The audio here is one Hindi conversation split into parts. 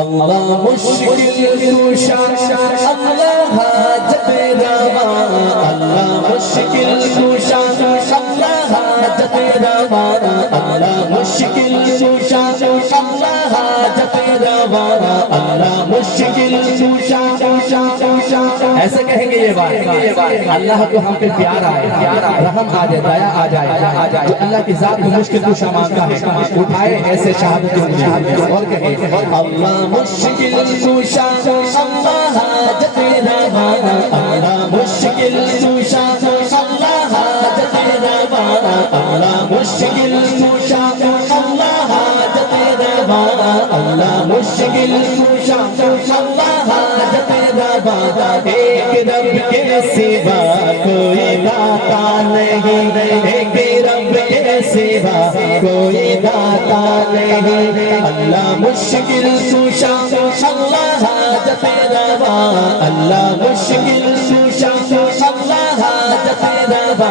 अल्लाह मुश्किल कुशा अल्लाह हाजत रवा, अल्लाह मुश्किल कुशा अल्लाह हाजत रवा, अल्लाह मुश्किल कुशा अल्लाह हाजत रवा, अल्लाह मुश्किल कुशा। ऐसे कहेंगे ये बात, अल्लाह को हम पे प्यार आए, रहम आ जाए, दया आ जाए, जो अल्लाह की जात को मुश्किल कुशा मांगता है उठाए ऐसे शहादत और कहे अल्लाह मुश्किल कुशा अल्लाह हाजत रवा, अल्लाह मुश्किल कुशा अल्लाह हाजत रवा, अल्लाह मुश्किल कुशा अल्लाह हाजत रवा, अल्लाह मुश्किल कुशा अल्लाह हाजत रवा। एक रब के सिवा कोई दाता नहीं, एक रब के सिवा कोई दाता नहीं, अल्लाह मुश्किल कुशा अल्लाह हाजत रवा, अल्लाह मुश्किल कुशा अल्लाह हाजत रवा।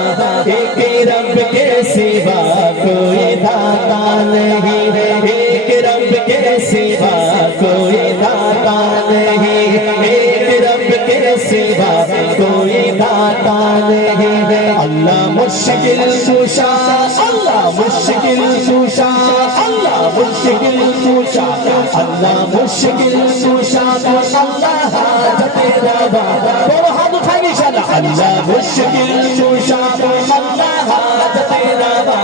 एक रब के सिवा कोई दाता नहीं, एक रब के सिवा कोई दाता नहीं, एक रब के सिवा कोई दाता नहीं, अल्लाह मुश्किल कुशा अल्लाह मुश्किल कुशा अल्लाह मुश्किल कुशा अल्लाह मुश्किल कुशा अल्लाह हाजत रवा। दोनों हाथ उठाएंगे इंशाअल्लाह। अल्लाह मुश्किल कुशा अल्लाह हाजत रवा,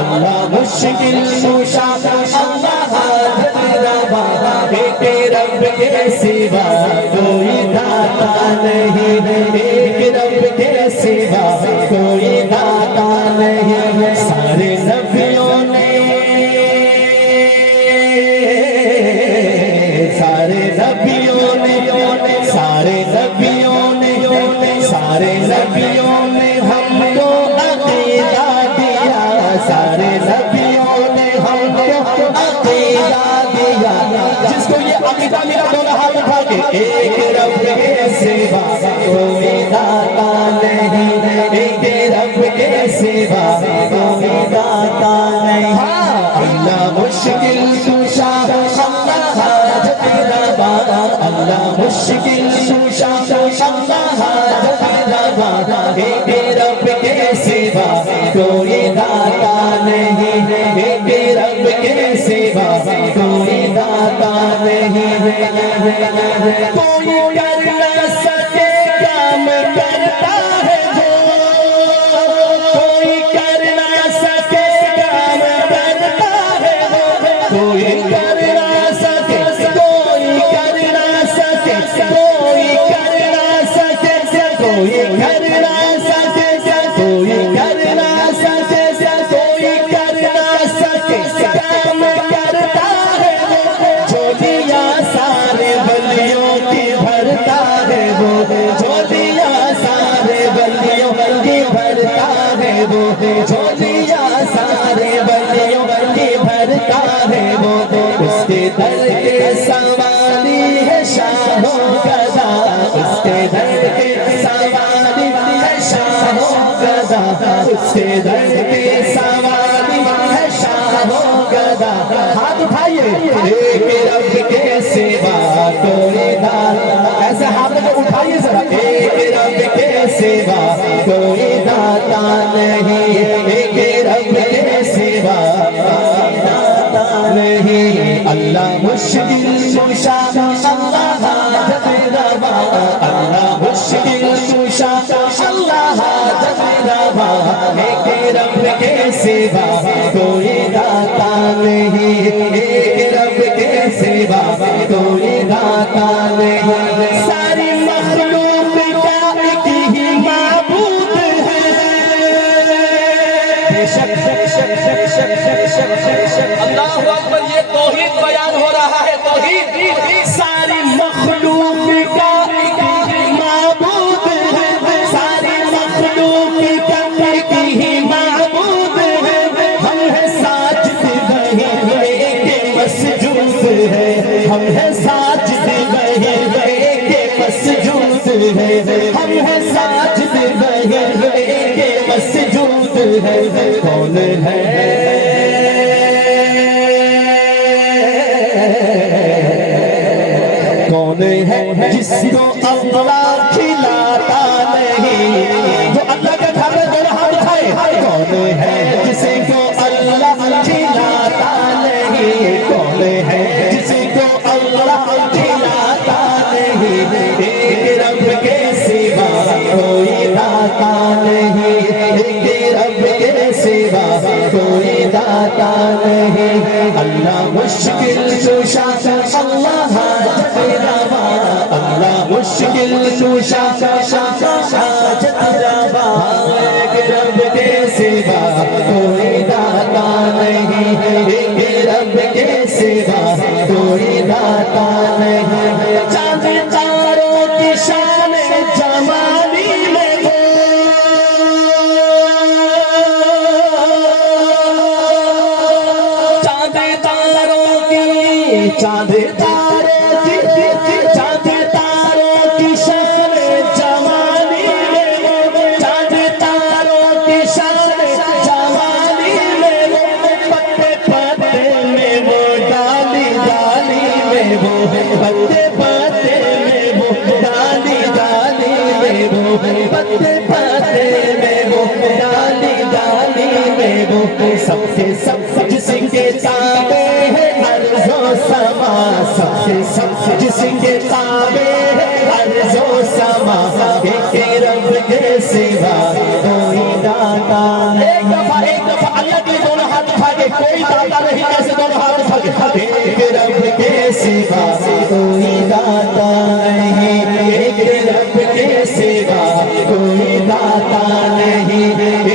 अल्लाह मुश्किल कुशा अल्लाह हाजत रवा। एक रब के सिवा कोई दाता नहीं, एक रब के सिवा कोई दाता नहीं, सारे नबियों ने सारे नबियों ने सारे नबियों ने सारे नबियों ने हमको अकीदा दिया, सारे नबियों ने हमको अकीदा दिया। जिसको ये अकीदा मिला दोनों हाथ उठा के एक रब के सिवा कोई दाता नहीं, एक रब के सिवा कोई दाता नहीं। अल्लाह मुश्किल कुशा अल्लाह हाजत रवा, अल्लाह मुश्किल कुशा अल्लाह हाजत रवा। एक रब के सिवा कोई दाता नहीं, एक रब के सिवा कोई दाता नहीं। कोई कर न सके काम करता है जो, कोई कर न सके काम करता है वो, कोई कर न सके कोई कर न सके कोई कर न सके कोई कर न सके कोई कर न सके कोई कर न सके काम करता है वो, झोलियां सारे बलियों की भरता है वो, झोलियां सारे बलियों की भरता है वो, झोलियां सारे बलियों की भरता है वो। उसके दर के सवारी है शाहों गदा, उसके दर के सवारी है शाहों गदा, उसके दर के सवारी है शाहों गदा। हाथ उठाइए एक रब के सिवा कोई दाता, ऐसे हाथ को उठाइए जरा, एक रब के सिवा कोई दाता नहीं, एक रब के सिवा कोई दाता नहीं। अल्लाह मुश्किल कुशा अल्लाह हाजत रवा, अल्लाह मुश्किल कुशा अल्लाह हाजत रवा। एक रब के सिवा कोई दाता नहीं, एक रब के सिवा कोई दाता नहीं। सारी मखलूक का एक ही माबूद है, अल्लाहु अकबर। ये तौहीद बयान हो रहा है, तौहीद। सारी मखलूक का एक ही माबूद है, सारी मखलूक का एक ही माबूद है। हम है साजिद वही के मसजूद है, हम है साजिद वही के मसजूद है, हम है साजिद वही के मसजूद है। कौन है कौन है जिसको अल्लाह खिलाता नहीं, जो अल्लाह के घर में दोनों हाथ उठाए, कौन है जिसको अल्लाह खिलाता नहीं, कौन है जिसको अल्लाह खिलाता नहीं, एक रब के सिवा कोई दाता नहीं, एक रब के सिवा कोई दाता नहीं। अल्लाह मुश्किल कुशा अल्लाह हाजत रवा, अल्लाह मुश्किल कुशा हाजत रवा, एक रब के सिवा कोई दाता नहीं, एक रब के सिवा कोई दाता नहीं। चांद तारों की शान जमानी में हो, चांद तारों की शान जवानी में हो, चांद तारों की शान जवानी में हो, पत्ते पत्ते में वो डाली डाली में वो, पत्ते पत्ते में वो डाली डाली में वो, पत्ते पत्ते में वो डाली डाली में वो, सबसे सब जिसके ताबे है अर्ज़ो समा, सबसे सब जिसके ताबे है अर्ज़ो समा, एक रब के सिवा कोई दाता नहीं। एक दफा अल्लाह के दोनों हाथ उठा के, कोई दाता नहीं, कैसे दोनों हाथ उठा के, एक रब के सिवा कोई दाता नहीं, एक रब के सिवा कोई दाता नहीं,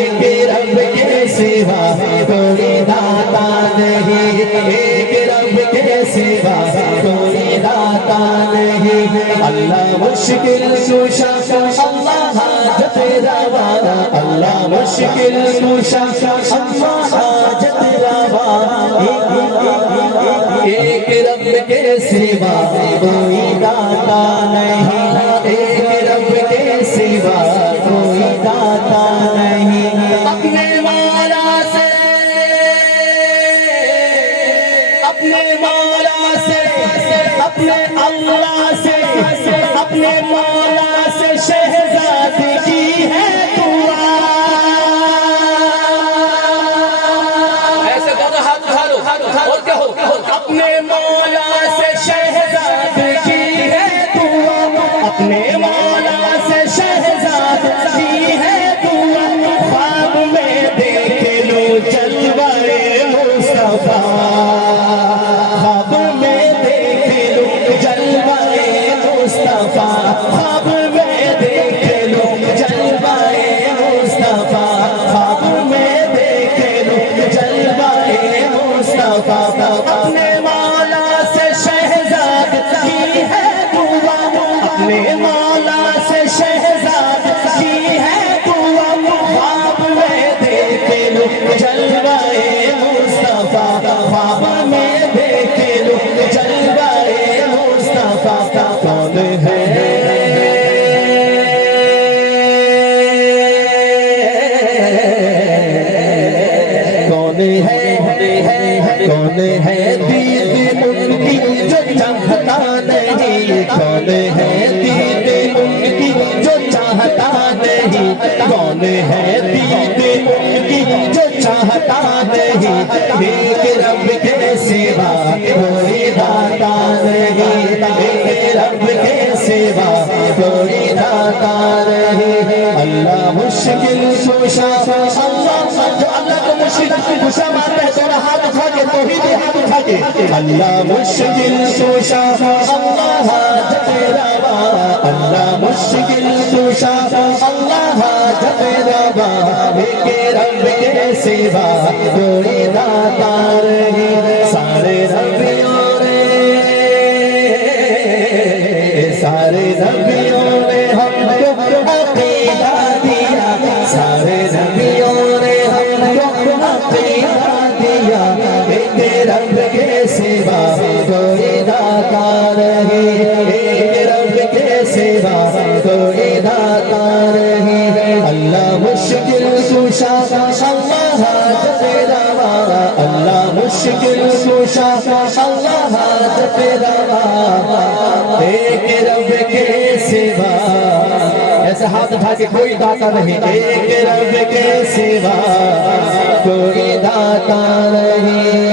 एक रब के सिवा कोई दाता नहीं, एक रब के सिवा कोई दाता नहीं। अल्लाह मुश्किल कुशा अल्लाह हाजत रवा, अल्लाह मुश्किल कुशा अल्लाह हाजत रवा, एक रब के सिवा कोई दाता नहीं, एक रब के सिवा कोई दाता नहीं। अपने मौला से, अपने मौला से, अपने अल्लाह से, अपने मौला से शहजादी की है दुआ। ऐसे दोनों हाथ उठा लो, और क्या हो, अपने मौला से शहजादी की है दुआ, अपने मौला से शहजादी है दुआ, ख्वाब में देख लो जलवाए मुस्तफा, ख्वाब में देख लो जलवाए मुस्तफा, ख्वाब में देख लो जलवाए मुस्तफा, ख्वाब में देख लो जलवाए मुस्तफा। अपने मौला से शहजाद की है दुआ, अपने मौला से शहजाद की है दुआ, ख्वाब में देख लो जलवाए मुस्तफा, ख्वाब में देख लो जलवाए मुस्तफा। कौन है कौन है दीद उनकी जो चाहता नहीं, कौन है दीद उनकी जो चाहता नहीं, कौन है दीद उनकी जो चाहता नहीं, एक रब के सिवा कोई दाता नहीं, एक रब के सिवा कोई दाता नहीं। अल्लाह मुश्किल कुशा अल्लाह, जो अल्लाह को मुश्किल कुशा मानते हैं दोनों हाथ उठा के, तौहीद हाथ उठा के, अल्लाह मुश्किल कुशा अल्लाह हाजत रवा, अल्लाह मुश्किल कुशा अल्लाह हाजत रवा, एक रब के सिवा कोई दाता नहीं। सारे नबियों ने, सारे नबियों ने हमको अक़ीदा दिया, सारे नबियों ने हमको अक़ीदा दिया, एक रब के सिवा कोई दाता नहीं, एक रब के सिवा कोई दाता नहीं। अल्लाह मुश्किल कुशा अल्लाह हाजत रवा, अल्लाह मुश्किल कुशा अल्लाह हाजत रवा, एक सिवा, ऐसे हाथ उठा के कोई दाता नहीं, एक रब के सिवा कोई दाता नहीं।